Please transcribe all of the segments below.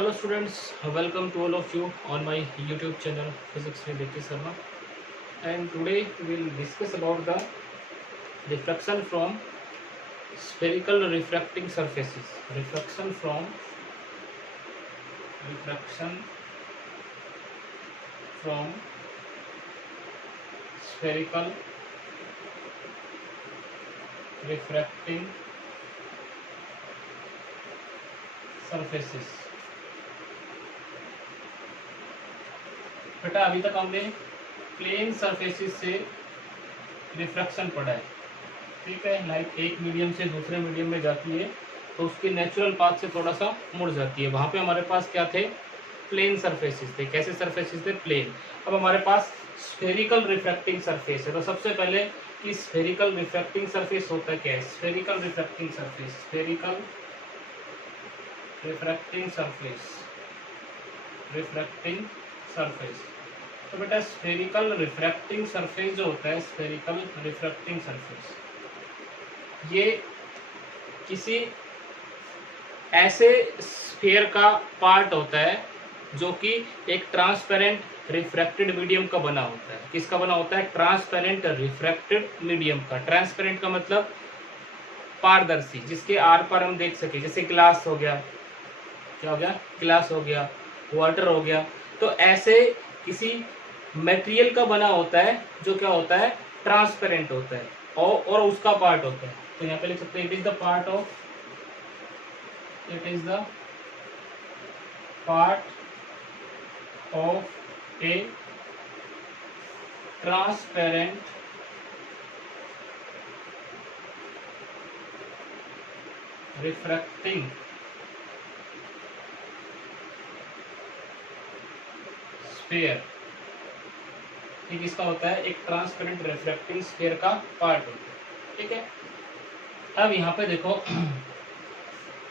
Hello students, welcome to all of you on my YouTube channel Physics with Vicky Sharma. And today we will discuss about the refraction from spherical refracting surfaces. Refraction from spherical refracting surfaces. बेटा अभी तक हमने plane surfaces से refraction पढ़ा है, ठीक है। Light एक मीडियम से दूसरे मीडियम में जाती है तो उसके नेचुरल पाथ से थोड़ा सा मुड़ जाती है। वहाँ पे हमारे पास क्या थे? प्लेन सरफेसेस थे। कैसे सरफेसेस थे? प्लेन। अब हमारे पास स्फेरिकल रिफ्रैक्टिंग सरफेस है। तो सबसे पहले कि स्फेरिकल रिफ्रैक्टिंग सरफेस होता क्या है? Spherical refracting surface. तो बेटा स्फेरिकल रिफ्रैक्टिंग सरफेस जो होता है, स्फेरिकल रिफ्रैक्टिंग सरफेस, ये किसी ऐसे स्फीयर का पार्ट होता है जो कि एक ट्रांसपेरेंट रिफ्रैक्टेड मीडियम का बना होता है। किसका बना होता है? ट्रांसपेरेंट रिफ्रैक्टेड मीडियम का। ट्रांसपेरेंट का मतलब पारदर्शी, जिसके आर पार हम देख सके। जैसे ग्लास हो गया, क्या हो गया? ग्लास हो गया, वाटर हो गया। तो ऐसे किसी मटेरियल का बना होता है जो क्या होता है? ट्रांसपेरेंट होता है और उसका पार्ट होता है। तो यहाँ पे लिख सकते हैं it is the part of A transparent refracting sphere. ठीक, इसका होता है एक ट्रांसपेरेंट रिफ्रैक्टिंग स्फीयर का पार्ट होता है, ठीक है। अब यहाँ पे देखो,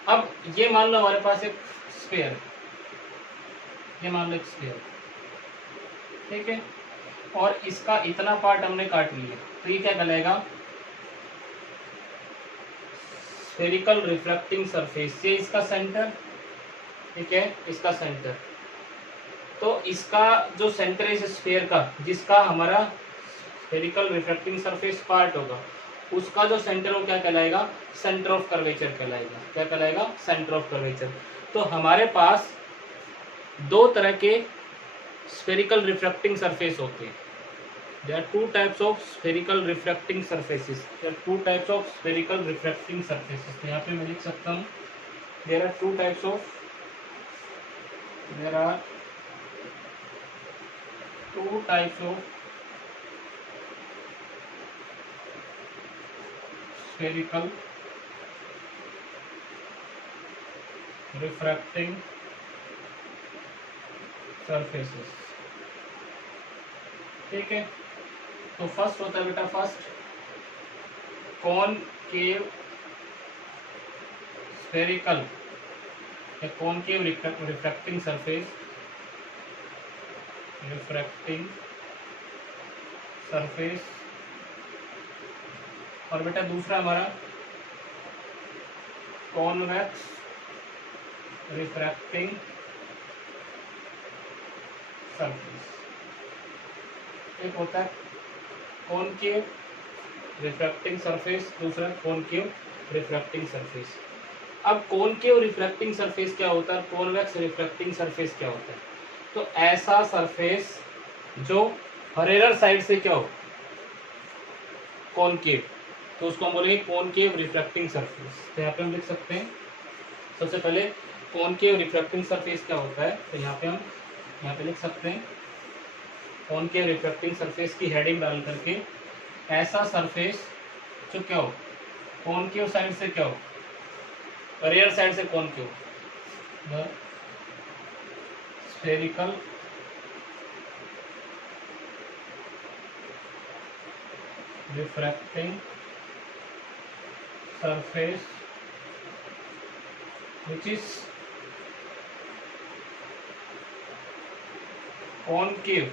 अब ये मान लो हमारे पास एक स्फीयर, ये मान लो एक स्फीयर, ठीक है, और इसका इतना पार्ट हमने काट लिया। तो ये क्या कहलाएगा? Spherical refracting surface. ये इसका सेंटर, ठीक है, इसका सेंटर। तो इसका जो सेंटर है इस स्फीयर का, जिसका हमारा स्फेरिकल रिफ्रैक्टिंग सरफेस पार्ट होगा, उसका जो सेंटर वो क्या कहलाएगा? सेंटर ऑफ कर्वेचर कहलाएगा। क्या कहलाएगा? Centre of curvature. तो हमारे पास दो तरह के स्फेरिकल रिफ्रैक्टिंग सरफेस होते हैं। There are two types of spherical refracting surfaces. तो यहाँ पे मैं लिख सकता हूँ there are two types of spherical refracting surfaces, ठीक है। तो फर्स्ट होता है बेटा, कॉनकेव स्फेरिकल या कॉनकेव रिफ्रैक्टिंग सरफेस, और बेटा दूसरा हमारा कॉन्वेक्स रिफ्रैक्टिंग सरफेस। एक होता है कॉनकेव रिफ्रैक्टिंग सरफेस, दूसरा कॉनकेव रिफ्रैक्टिंग सरफेस। अब कॉनकेव रिफ्रैक्टिंग सरफेस क्या होता है, कॉन्वेक्स रिफ्रैक्टिंग सरफेस क्या होता है? तो ऐसा सरफेस जो हरेरर साइड से क्या हो? कॉनकेव, तो उसको हम बोलेंगे कॉनकेव रिफ्रैक्टिंग सरफेस। तो यहाँ पे हम लिख सकते हैं सबसे पहले कॉनकेव रिफ्रैक्टिंग सरफेस क्या होता है। तो यहाँ पे लिख सकते हैं कॉनकेव रिफ्रैक्टिंग सरफेस की हेडिंग डाल करके, ऐसा सरफेस जो क्या हो? कॉनकेव साइड से क्या हो? रियर साइड से concave. The spherical refracting surface which is concave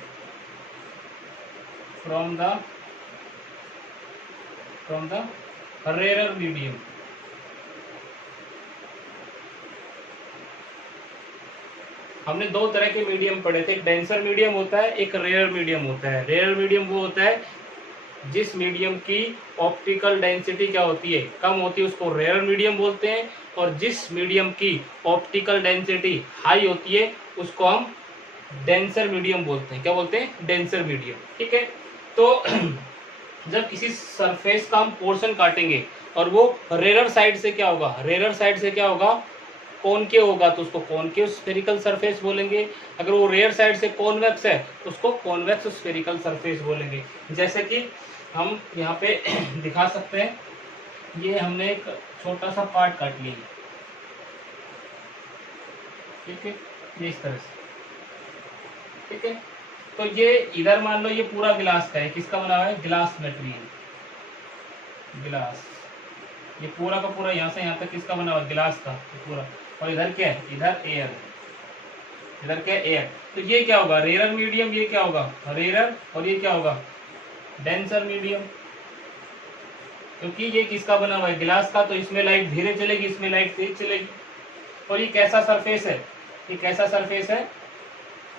from the rarer medium, हमने दो तरह के मीडियम पढ़े थे, एक डेंसर मीडियम होता है, एक रेयर मीडियम होता है। रेयर मीडियम वो होता है जिस मीडियम की ऑप्टिकल डेंसिटी क्या होती है, कम होती है, उसको रेयर मीडियम बोलते हैं। और जिस मीडियम की ऑप्टिकल डेंसिटी हाई होती है उसको हम डेंसर मीडियम बोलते हैं। क्या बोलते हैं? Denser medium. ठीक है, तो जब किसी सरफेस का हम पोर्शन काटेंगे और वो रेरर साइड से क्या होगा, रेरर साइड से क्या होगा, कॉनकेव होगा, तो उसको कॉनकेव स्फेरिकल सरफेस बोलेंगे। अगर वो रेयर साइड से कॉन्वेक्स है तो उसको कॉन्वेक्स स्फेरिकल सरफेस बोलेंगे। जैसे कि हम यहाँ पे दिखा सकते हैं, ये हमने एक छोटा सा पार्ट काट लिया, ठीक है, ये इस तरह से, ठीक है। तो ये इधर मान लो ये पूरा गिलास का है, किसका बना हुआ है? गिलास मटेरियल, गिलास, ये पूरा का पूरा यहाँ से यहाँ तक किसका बना हुआ है? गिलास का पूरा। और इधर क्या है? इधर एयर, इधर क्या है? एयर। तो ये क्या होगा? रेयर मीडियम, ये क्या होगा? रेयर। और ये क्या होगा? Denser medium. क्योंकि ये किसका बना हुआ है? गिलास का, तो इसमें लाइट धीरे चलेगी, इसमें लाइट तेज चलेगी। और ये कैसा सरफेस है? ये कैसा सरफेस है?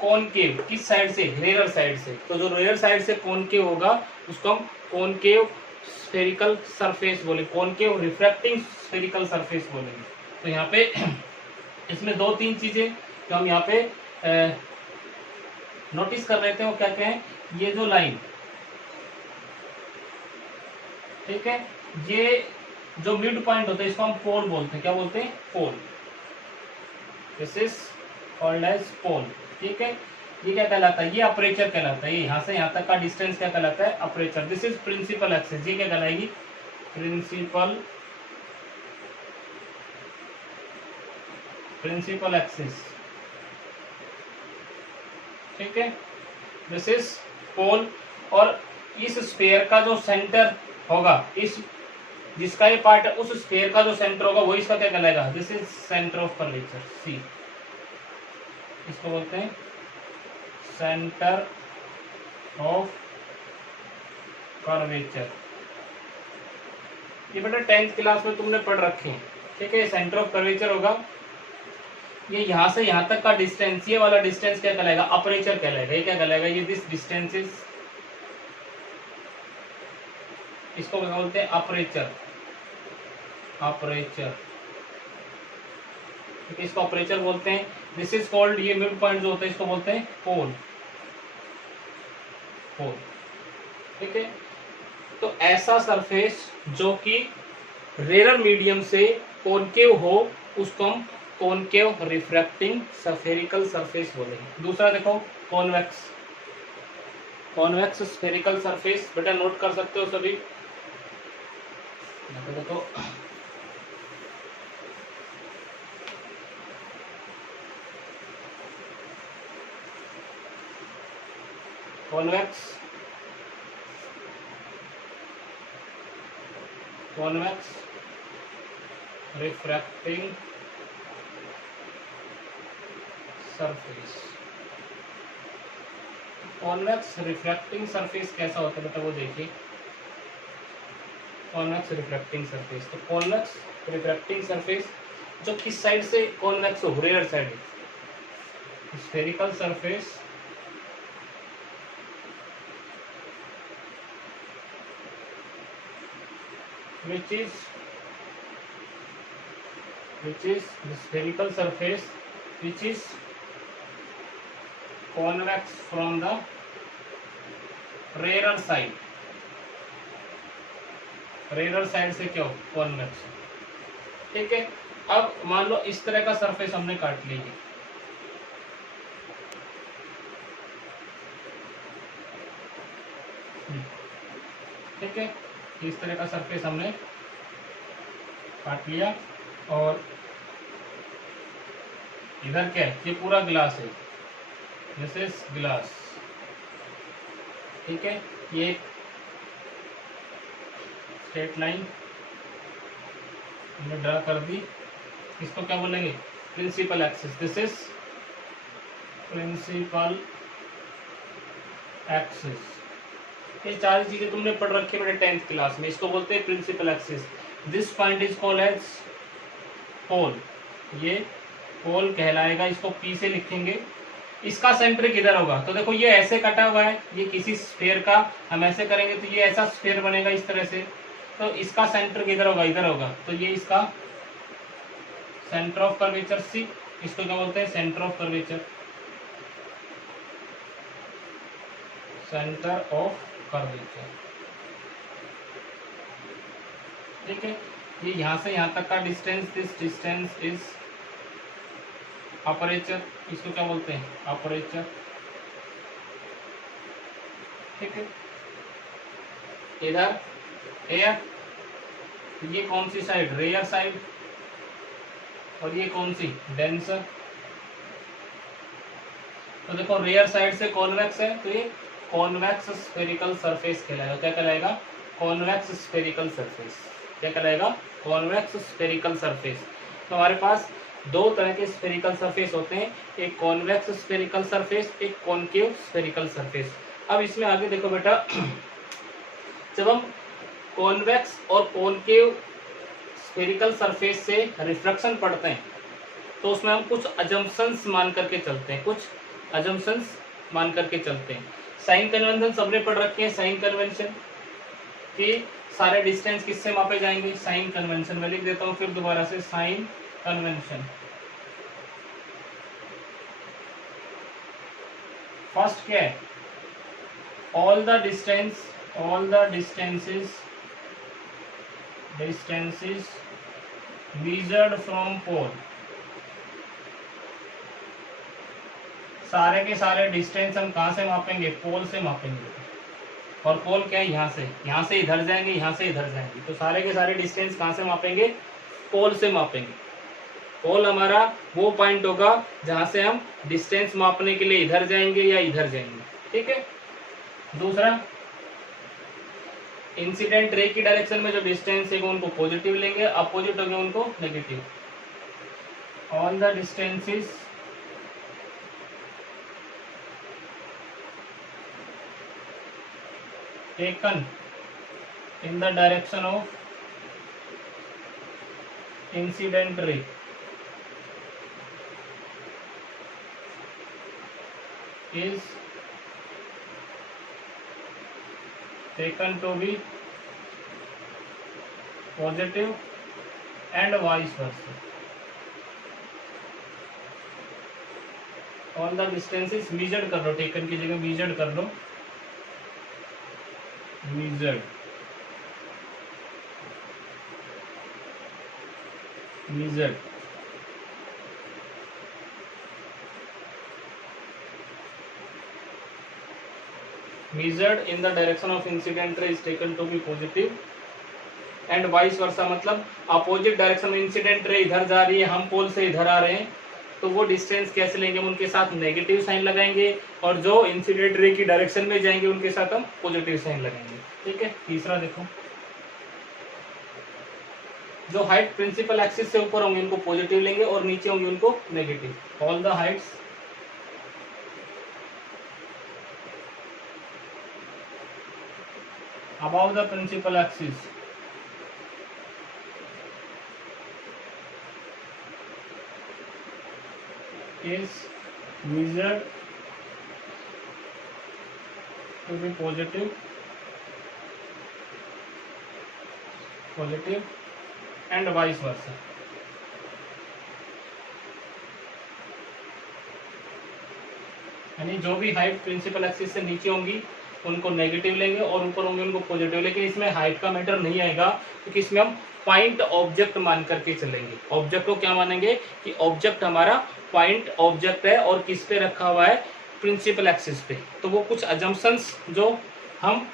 कॉनकेव। किस साइड से? रेयर साइड से। तो जो रेयर साइड से कॉनकेव होगा उसको हम कॉनकेव स्फेरिकल सरफेस बोले, कॉनकेव रिफ्रैक्टिंग स्फेरिकल सरफेस बोलेंगे। तो यहाँ पे इसमें दो तीन चीजें जो हम यहाँ पे नोटिस कर लेते हैं वो क्या क्या है। ये जो लाइन, ठीक है, ये जो मिड पॉइंट होता है इसको हम पोल बोलते हैं। क्या बोलते हैं? पोल। दिस इज कॉल्ड एज पोल। ठीक है, ये क्या कहलाता है? ये अपर्चर कहलाता है। ये यहाँ से यहाँ तक का डिस्टेंस क्या कहलाता है? Aperture. This is principal axis. ये क्या कहलाएगी? Principal axis. ठीक है, दिस इज पोल। और इस स्फीयर का जो सेंटर होगा, इस जिसका ये पार्ट है, उस स्फीयर का जो सेंटर होगा वो इसका क्या कहलाएगा? This is centre of curvature, C. इसको बोलते हैं सेंटर ऑफ कर्वेचर। ये बेटा 10th क्लास में तुमने पढ़ रखे हैं। ठीक है, सेंटर ऑफ कर्वेचर होगा। ये यहाँ से यहाँ तक का डिस्टेंस, ये वाला डिस्टेंस क्या कहलाएगा? अपर्चर कहलाएगा। ये क्या कहलाएगा? ये दिस डिस्टेंस इज, इसको क्या बोलते हैं? अपर्चर। अपर्चर, ठीक है, इसको अपर्चर बोलते हैं। दिस इज कॉल्ड, ये मिड पॉइंट जो होता है इसको बोलते हैं पोल। पोल, ठीक है। तो ऐसा सरफेस जो कि रेयर मीडियम से कॉनकेव हो उसको हम कॉनकेव रिफ्रैक्टिंग स्फेरिकल सरफेस बोलेंगे। दूसरा देखो, कॉन्वेक्स। कॉन्वेक्स स्फेरिकल सरफेस बेटा नोट कर सकते हो सभी। देखो convex, convex refracting surface. Convex refracting surface कैसा होता है बेटा वो देखिए। कॉन्वेक्स रिफ्रैक्टिंग सरफेस, तो कॉन्वेक्स रिफ्रैक्टिंग सरफेस जो किस साइड से कॉन्वेक्स हो? Rare side. Spherical surface which is the spherical surface which is convex from the rearer side। Rare side से क्या हो? कॉन्वेक्स। ठीक है, अब मान लो इस तरह का सरफेस हमने काट लिया, ठीक है, इस तरह का सरफेस हमने काट लिया। और इधर क्या है? ये पूरा ग्लास है, दिस इज ग्लास। ठीक है, ये स्ट्रेट लाइन हमने ड्रा कर दी। इसको क्या बोलेंगे? Principal axis. This is principal axis. ये चार चीजें तुमने पढ़ रखी है मेरे 10th क्लास में। इसको बोलते हैं principal axis. This point is called as pole. ये पोल कहलाएगा, इसको पी से लिखेंगे। इसका सेंटर किधर होगा, तो देखो ये ऐसे कटा हुआ है, ये किसी स्फीयर का हम ऐसे करेंगे तो ये ऐसा स्फीयर बनेगा इस तरह से, तो इसका सेंटर किधर होगा, इधर होगा, तो ये इसका सेंटर ऑफ कर्वेचर सी, इसको क्या बोलते हैं, centre of curvature, centre of curvature. ठीक है, ये यहाँ से यहाँ तक का distance, this distance is aperture, इसको क्या बोलते हैं, अपर्चर। ठीक है, इधर एयर, ये कौन सी साइड, रेयर साइड, और ये कौन सी, डेंसर। तो देखो रेयर साइड से कॉन्वेक्स है, तो ये कॉन्वेक्स स्फेरिकल सरफेस कहलाएगा, क्या कहलाएगा, कॉन्वेक्स स्फेरिकल सरफेस, क्या कहलाएगा, कॉन्वेक्स स्फेरिकल सरफेस। तो हमारे पास दो तरह के स्फेरिकल सरफेस होते हैं, एक कॉन्वेक्स स्फेरिकल सरफेस, एक कॉनकेव स्फेरिकल सरफेस। अब इसमें आगे देखो बेटा, जब हम कॉन्वेक्स और कॉनकेव स्फेरिकल सरफेस से रिफ्रैक्शन पढ़ते हैं तो उसमें हम कुछ अजम्पशंस मान करके चलते हैं, कुछ अजम्पशंस मान करके चलते हैं। साइन कन्वेंशन सबने पढ़ रखे हैं, साइन कन्वेंशन कि सारे डिस्टेंस किससे मापे जाएंगे, साइन कन्वेंशन में लिख देता हूं फिर दोबारा से, साइन कन्वेंशन। फर्स्ट क्या है, all the distances measured from pole, सारे के सारे डिस्टेंस हम कहाँ से मापेंगे, पोल से मापेंगे। और पोल क्या है, यहाँ से इधर जाएंगे, यहाँ से इधर जाएंगे, तो सारे के सारे डिस्टेंस कहाँ से मापेंगे, पोल से मापेंगे। पोल हमारा वो पॉइंट होगा जहाँ से हम डिस्टेंस मापने के लिए इधर जाएंगे या इधर जाएंगे। ठीक है, दूसरा इंसिडेंट रे की डायरेक्शन में जो डिस्टेंस है उनको पॉजिटिव लेंगे, अपोजिट होंगे उनको negative. All the distances taken in the direction of incident ray is taken to be positive and vice versa. All the distances measured कर लो, taken की जगह measured कर लो, measured in the direction of incident ray is taken to be positive and vice versa, मतलब opposite direction में incident ray इधर जा रही है, हम पोल से इधर आ रहे हैं, तो वो डिस्टेंस कैसे लेंगे, हम उनके साथ नेगेटिव साइन लगाएंगे, और जो इंसिडेंट रे की डायरेक्शन में जाएंगे उनके साथ हम पॉजिटिव साइन लगाएंगे। ठीक है, तीसरा देखो, जो हाइट प्रिंसिपल एक्सिस से ऊपर होंगे उनको पॉजिटिव लेंगे और नीचे होंगे उनको negative. All the Heights above the principal axis is measured to be positive and vice versa। यानी जो भी हाइट प्रिंसिपल एक्सिस से नीचे होंगी उनको नेगेटिव लेंगे और ऊपर होंगे उनको पॉजिटिव। लेकिन इसमें हाइट का मैटर नहीं आएगा क्योंकि इसमें हम पॉइंट ऑब्जेक्ट मान करके चलेंगे। ऑब्जेक्ट को क्या मानेंगे कि ऑब्जेक्ट हमारा पॉइंट ऑब्जेक्ट है और किस पे रखा हुआ है, प्रिंसिपल एक्सिस पे। तो वो कुछ अजम्पशंस जो हम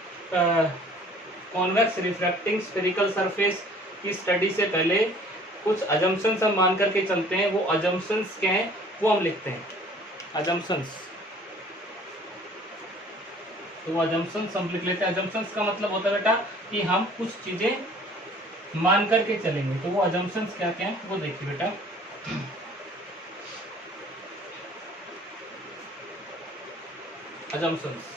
कॉन्वेक्स रिफ्रैक्टिंग स्फेरिकल सरफेस की स्टडी से पहले कुछ अजम्पशंस हम मान करके चलते हैं, वो अजम्पशंस क्या हैं वो हम लिखते हैं, अजम्पशंस। तो अजम्पशंस हम लिख लेते हैं। अजम्पशंस का मतलब होता है बेटा कि हम कुछ चीजें मान करके चलेंगे। तो वो अजम्पशंस क्या क्या हैं वो देखिए बेटा। Assumptions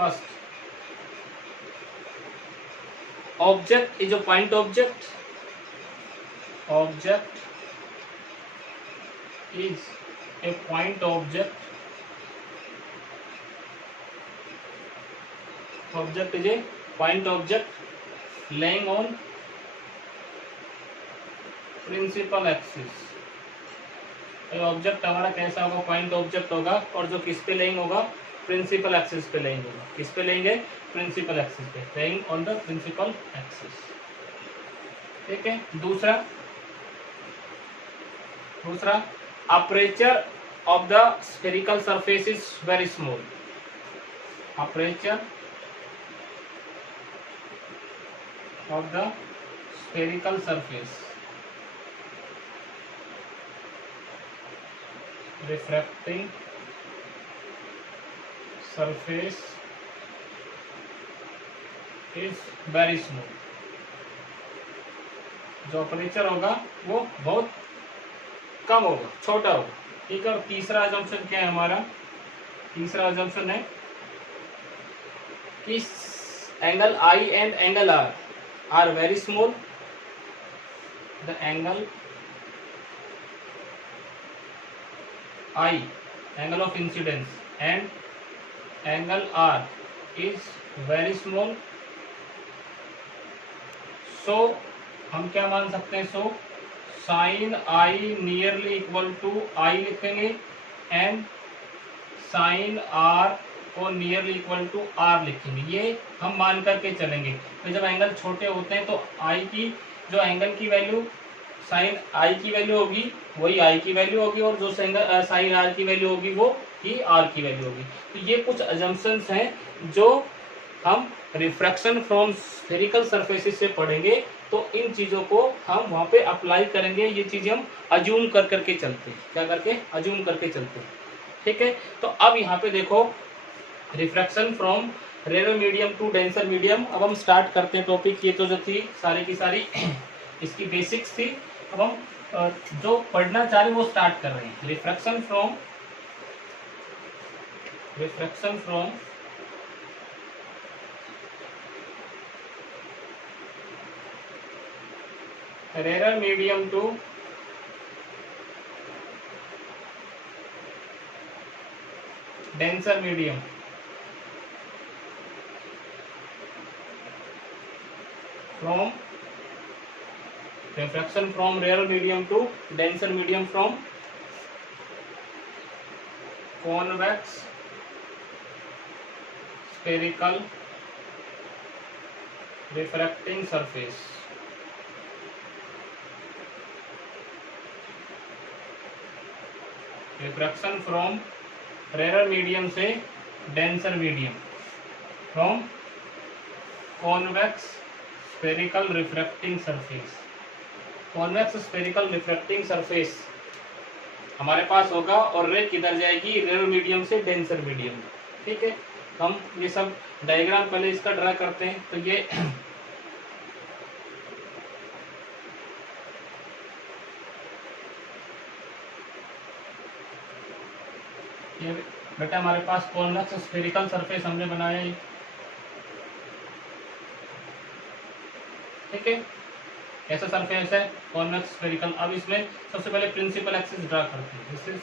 first object is a point object, object is a point object, object is a point object laying on principal axis. Object हमारा कैसा होगा, पॉइंट ऑब्जेक्ट होगा, और जो किस पे लेइंग होगा, प्रिंसिपल एक्सिस पे लेइंग होगा। किस पे लेंगे, प्रिंसिपल एक्सिस पे, lying on the principal axis. ठीक है। दूसरा aperture of the spherical surface is very small, aperture of the spherical surface, refracting surface is very small। जो अपर्चर होगा वो बहुत कम होगा, छोटा होगा। ठीक है। और तीसरा अजम्पशन क्या है हमारा, तीसरा अजम्पशन है कि angle I and angle R are very small, the angle I, angle of incidence, and angle R is very small, so हम क्या मान सकते हैं, so sin I nearly equal to I लिखेंगे and sin R को nearly equal to are लिखेंगे। ये हम मान करके चलेंगे। तो जब एंगल छोटे होते हैं तो आई की जो एंगल की वैल्यू साइन आई की वैल्यू होगी वही आई की वैल्यू होगी, और जो साइन आर की वैल्यू होगी वो ही आर की वैल्यू होगी। तो ये कुछ अजम्पशंस हैं जो हम रिफ्रैक्शन फ्रॉम स्फेरिकल सरफेसेस से पढ़ेंगे, तो इन चीज़ों को हम वहाँ पे अप्लाई करेंगे। ये चीज़ें हम अज्यूम कर करके चलते हैं, क्या करके, अज्यूम करके चलते हैं। ठीक है। तो अब यहाँ पे देखो, refraction from rare medium to denser medium. अब हम स्टार्ट करते हैं टॉपिक। ये तो जो थी सारी की सारी इसकी बेसिक्स थी। अब हम जो पढ़ना चाह रहे हैं वो स्टार्ट कर रहे हैं। Refraction from rare medium to denser medium. From refraction from rare medium to denser medium, from convex spherical refracting surface, refraction from rare medium से denser medium, from convex spherical refracting surface. Convex spherical refracting surface हमारे पास होगा, और रे किधर जाएगी, rare medium से denser medium. ठीक है। हम ये सब डायग्राम पहले इसका ड्रा करते हैं। तो ये बेटा हमारे पास कॉन्वेक्स स्फेरिकल सरफेस हमने बनाया है। ठीक है। ऐसा सरफेस है कॉन्वेक्स स्फेरिकल। अब इसमें सबसे पहले प्रिंसिपल एक्सिस ड्रा करते हैं। दिस इज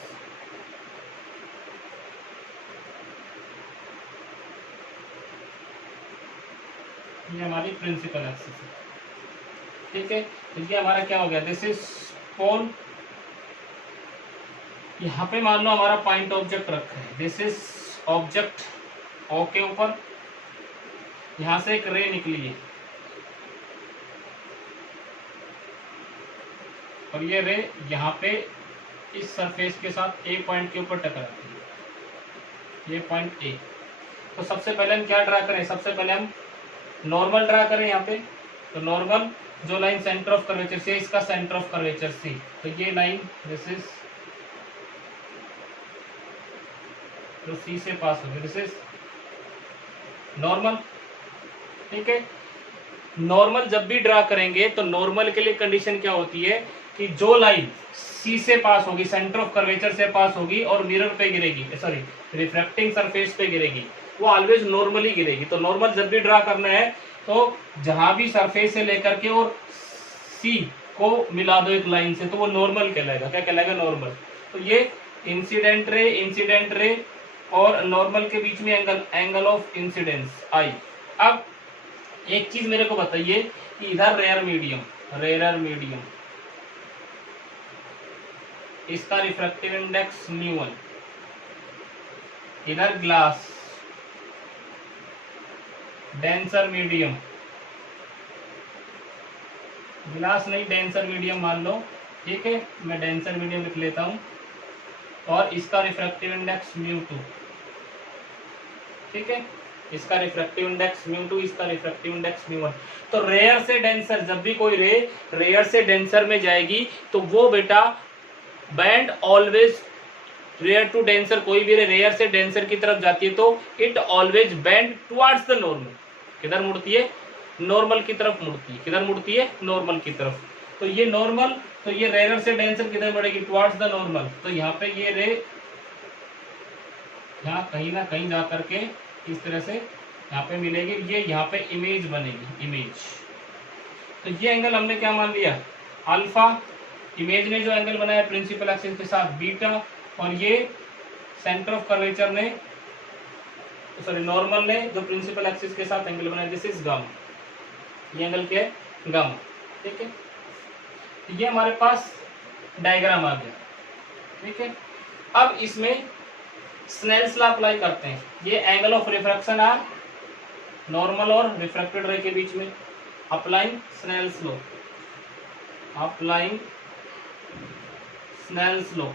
ये हमारी प्रिंसिपल एक्सिस है। ठीक है। तो ये हमारा क्या हो गया, दिस इज कोन। यहाँ पे मान लो हमारा पॉइंट ऑब्जेक्ट रखा है। दिस इज ऑब्जेक्ट ओ के ऊपर, यहाँ से एक रे निकली है और ये रे यहाँ पे इस सरफेस के साथ ए पॉइंट के ऊपर टकराती है, ये पॉइंट ए। तो सबसे पहले हम क्या ड्रा करें, सबसे पहले हम नॉर्मल ड्रा करें यहाँ पे। तो नॉर्मल जो लाइन सेंटर ऑफ कर्वेचर से, इसका सेंटर ऑफ कर्वेचर सी। तो ये लाइन दिस इज जो सी से पास होगी, दिस इज नॉर्मल। ठीक है। नॉर्मल जब भी ड्रा करेंगे तो नॉर्मल के लिए कंडीशन क्या होती है कि जो लाइन सी से पास होगी, सेंटर ऑफ कर्वेचर से पास होगी और मिरर पे गिरेगी, सॉरी रिफ्रैक्टिंग सरफेस पे गिरेगी, वो ऑलवेज नॉर्मली गिरेगी। तो नॉर्मल जब भी ड्रा करना है तो जहां भी सरफेस से लेकर के और सी को मिला दो एक लाइन से, तो वो नॉर्मल कहलाएगा। क्या कहलाएगा? नॉर्मल। तो ये इंसिडेंट रे और नॉर्मल के बीच में एंगल ऑफ इंसिडेंस आई। अब एक चीज मेरे को बताइए कि इधर रेयर मीडियम इसका रिफ्रैक्टिव इंडेक्स μ1, इधर ग्लास डेंसर मीडियम, ग्लास नहीं डेंसर मीडियम मान लो, ठीक है, मैं डेंसर मीडियम लिख लेता हूं, और इसका रिफ्रैक्टिव इंडेक्स μ2, ठीक है, इसका रिफ्रैक्टिव इंडेक्स μ2, इसका रिफ्रैक्टिव इंडेक्स μ1। तो रेयर से डेंसर, जब भी कोई रे रेयर से डेंसर में जाएगी तो वो बेटा bend always, rare to denser कोई भी रेयर से डेंसर की तरफ जाती है तो it always band towards the normal. किधर मुड़ती है? नॉर्मल की तरफ मुड़ती है। किधर मुड़ती है? नॉर्मल की तरफ। तो ये नॉर्मल, तो ये रेयर से डेंसर किधर बढ़ेगी? Towards the normal. तो यहाँ पे ये रे यहाँ कहीं ना कहीं जा करके इस तरह से यहाँ पे मिलेगी, ये यहाँ पे इमेज बनेगी, इमेज। तो ये एंगल हमने क्या मान लिया? अल्फा। इमेज ने जो एंगल बनाया प्रिंसिपल एक्सिस के साथ बीटा, और ये सेंटर ऑफ कर्वेचर ने, सॉरी नॉर्मल ने जो प्रिंसिपल एक्सिस के साथ एंगल बनाया, दिस इज गामा। ये एंगल क्या है? गामा, ठीक है। ये हमारे पास डायग्राम आ गया, ठीक है। अब इसमें स्नेल्स लॉ अप्लाई करते हैं। ये angle of refraction R normal और रिफ्रैक्टेड रे के बीच में, applying Snell's law, applying Snell's law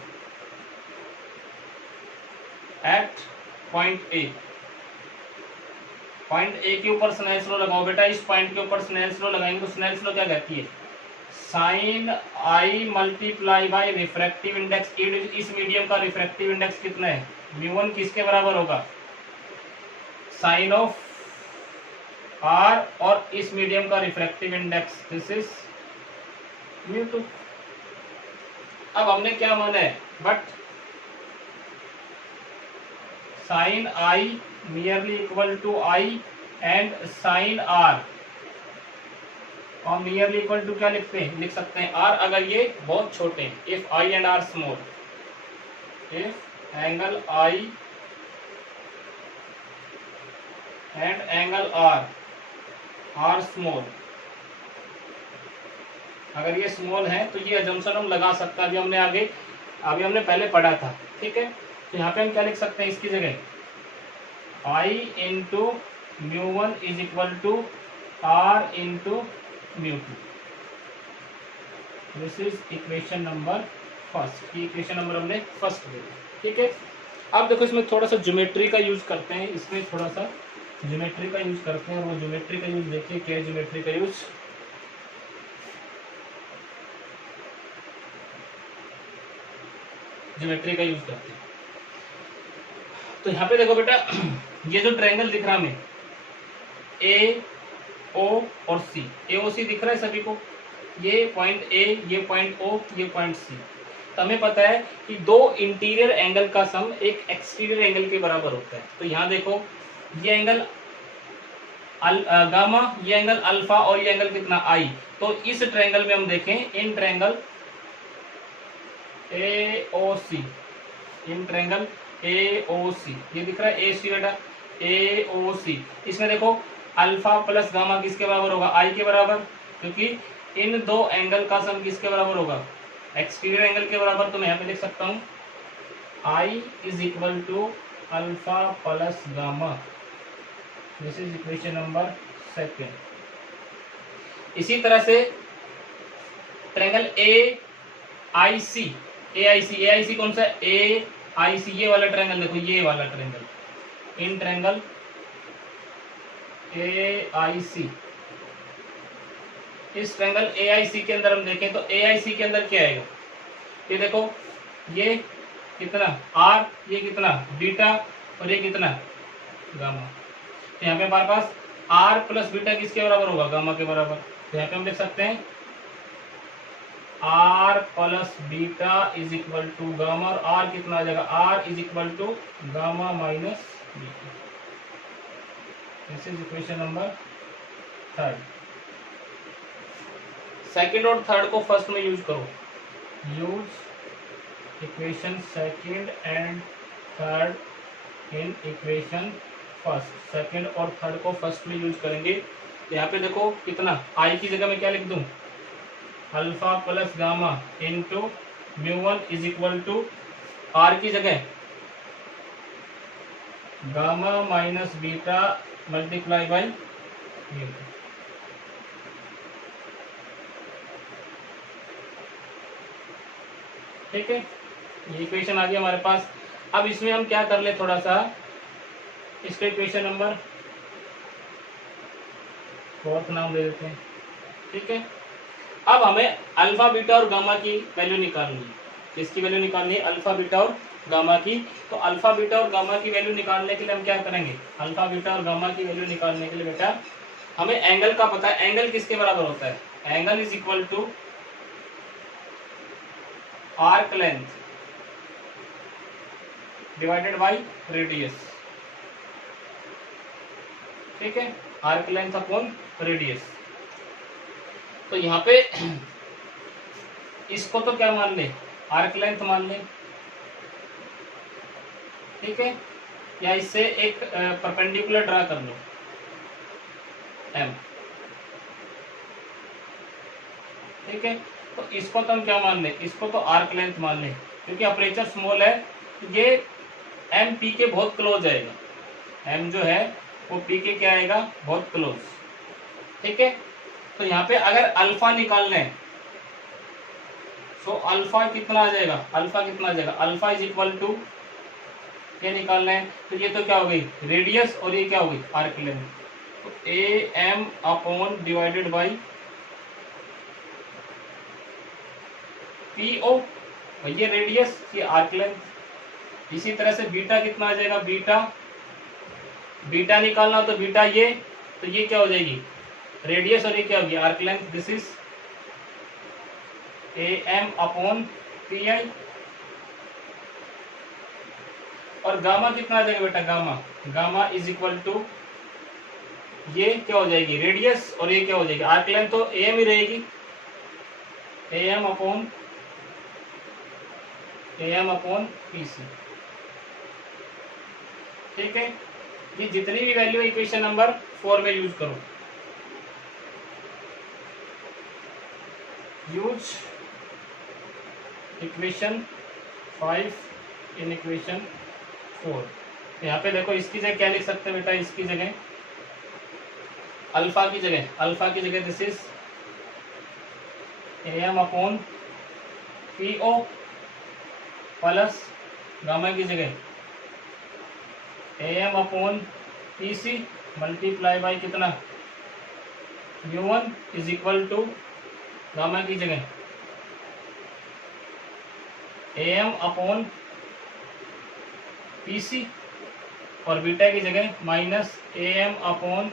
at point A. Point A के ऊपर स्नेल्स लॉ लगाओ बेटा। इस पॉइंट के ऊपर स्नेल्स लॉ लगाएंगे तो स्नेल्स लॉ क्या कहती है? Sine I multiply by refractive index. इस मीडियम का रिफ्रैक्टिव इंडेक्स कितना है? μ1 किसके बराबर होगा? साइन ऑफ आर, और इस मीडियम का रिफ्रैक्टिव इंडेक्स दिस इज μ2। अब हमने क्या माना है? But sine I nearly equal to I and sine R, और नियरली इक्वल टू क्या लिखते हैं? लिख सकते हैं आर अगर ये बहुत छोटे हैं। If I and R small, if angle I and angle R are small, अगर ये स्मॉल है तो ये अजम्पशन हम लगा सकते हैं। अभी हमने पहले पढ़ा था, ठीक है। तो यहाँ पे हम क्या लिख सकते हैं इसकी जगह? I into μ1 is equal to R into μ2। This is equation number first. ये इक्वेशन नंबर हमने फर्स्ट देखा, ठीक है। अब देखो इसमें थोड़ा सा ज्योमेट्री का यूज करते हैं, इसमें थोड़ा सा ज्योमेट्री का यूज करते हैं। और वो ज्योमेट्री का यूज देखिए, क्या है ज्योमेट्री का यूज? ज्योमेट्री का यूज करते हैं। तो यहाँ पे देखो बेटा, ये जो ट्रायंगल दिख रहा हमें ए ओ और सी, ए ओ सी दिख रहा है सभी को। ये पॉइंट ए, ये पॉइंट ओ, ये पॉइंट सी। तो हमें पता है कि दो इंटीरियर एंगल का सम एक एक्सटीरियर एंगल के बराबर होता है। तो यहाँ देखो, ये एंगल गामा, ये एंगल अल्फा, और ये एंगल कितना? आई। तो इस ट्रायंगल में हम देखें, in triangle A O C, in triangle A ओ सी, ये दिख रहा है ए सी बेटा, ए ओ सी। इसमें देखो अल्फा प्लस गामा किसके बराबर होगा? आई के बराबर, क्योंकि इन दो एंगल का सम किसके बराबर होगा? एक्सटीरियर एंगल के बराबर। तो मैं यहाँ पे लिख सकता हूँ I is equal to alpha plus gamma. This is equation number second. इसी तरह से ट्रायंगल ए आई सी, ए आई सी कौन सा? ए आई सी, ये वाला ट्रायंगल देखो, ये वाला ट्रायंगल, इन ट्रायंगल ए आई सी, इस ट्रायंगल ए आई सी के अंदर हम देखें तो ए आई सी के अंदर क्या आएगा? ये देखो, ये कितना आर, ये कितना बीटा, और ये कितना गामा। तो यहाँ पे हमारे पास आर प्लस बीटा किसके बराबर होगा? गामा के बराबर। तो यहाँ पे हम लिख सकते हैं R plus beta is equal to gamma, और आर कितना आ जाएगा? R is equal to gamma minus beta. This is equation number third. Second और थर्ड को फर्स्ट में यूज करो, use equation second and third in equation first. Second और third को फर्स्ट में यूज करेंगे। तो यहाँ पे देखो कितना, आई की जगह में क्या लिख दूं, alpha plus gamma into mu one is equal to R की जगह gamma minus beta multiply by mu. ठीक है, ये इक्वेशन आ गया हमारे पास। अब इसमें हम क्या कर ले, थोड़ा सा इसको इक्वेशन नंबर फोर्थ नाम दे देते हैं। ठीक है, अब हमें अल्फा बीटा और गामा की वैल्यू निकालनी है। किसकी वैल्यू निकालनी है, अल्फा बीटा और गामा की। तो अल्फा बीटा और गामा की वैल्यू निकालने के लिए हम क्या करेंगे, अल्फा बीटा और गामा की वैल्यू निकालने के लिए बेटा हमें एंगल का पता है। एंगल किसके बराबर होता है, angle is equal to arc length divided by radius. ठीक है, आर्क लेंथ अपॉन रेडियस। तो यहाँ पे इसको तो क्या मान ले, आर्क लेंथ मान ले। ठीक है, या इससे एक परपेंडिकुलर ड्रा कर लो एम। ठीक है, तो इसको तो हम क्या मान ले, इसको तो आर्क लेंथ मान ले, क्योंकि अपर्चर स्मॉल है। ये एम पी के बहुत क्लोज आएगा, एम जो है वो पी के क्या आएगा, बहुत क्लोज। ठीक है, तो यहाँ पे अगर अल्फा निकालना है तो अल्फा कितना आ जाएगा, अल्फा कितना आ जाएगा, अल्फा इज इक्वल टू क्या निकालना है, तो ये तो क्या हो गई रेडियस और ये क्या हो गई आर्क लेंथ। तो A M upon divided by P O, ये रेडियस, ये आर्क लेंथ। इसी तरह से बीटा कितना आ जाएगा, बीटा, बीटा निकालना हो तो बीटा ये, तो ये क्या हो जाएगी रेडियस और ये क्या होगी arc length. This is A M upon P I. और गामा कितना आ जाएगा बेटा, gamma, gamma is equal to ये क्या हो जाएगी रेडियस और ये क्या हो जाएगी आर्क लेंथ, तो ए एम ही रहेगी, A M upon P C. ठीक है, ये जितनी भी वैल्यू इक्वेशन नंबर 4 में यूज करो। Use equation 5 in equation 4। यहाँ पे देखो इसकी जगह क्या लिख सकते हैं बेटा, इसकी जगह अल्फा की जगह, अल्फा की जगह this is A M upon P O plus gamma की जगह A M upon P C multiply by कितना म्यू1 इज इक्वल टू गामा की जगह A M upon P C और बीटा की जगह minus A M upon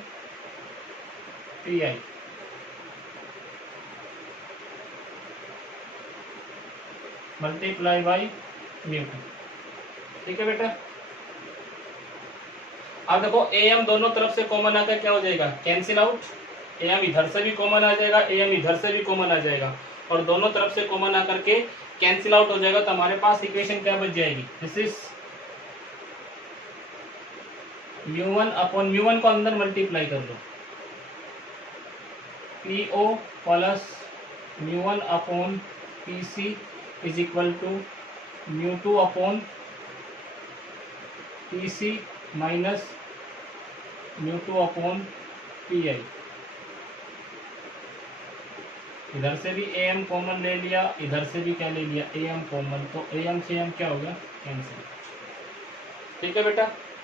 P I. Multiply by mu. ठीक है बेटा, अब देखो ए एम दोनों तरफ से कॉमन आकर क्या हो जाएगा, कैंसिल आउट। ए एम इधर से भी कॉमन आ जाएगा, ए एम इधर से भी कॉमन आ जाएगा, और दोनों तरफ से कॉमन आकर के कैंसिल आउट हो जाएगा। तो हमारे पास इक्वेशन क्या बच जाएगी, this is mu one upon mu one को अंदर मल्टीप्लाई कर दो, P O plus mu one upon P C is equal to mu two upon P C minus mu two upon P I. इधर से भी ए एम कॉमन ले लिया, इधर से भी क्या ले लिया ए एम कॉमन, तो ए एम से एम क्या हो गया कैंसिल। ठीक है बेटा।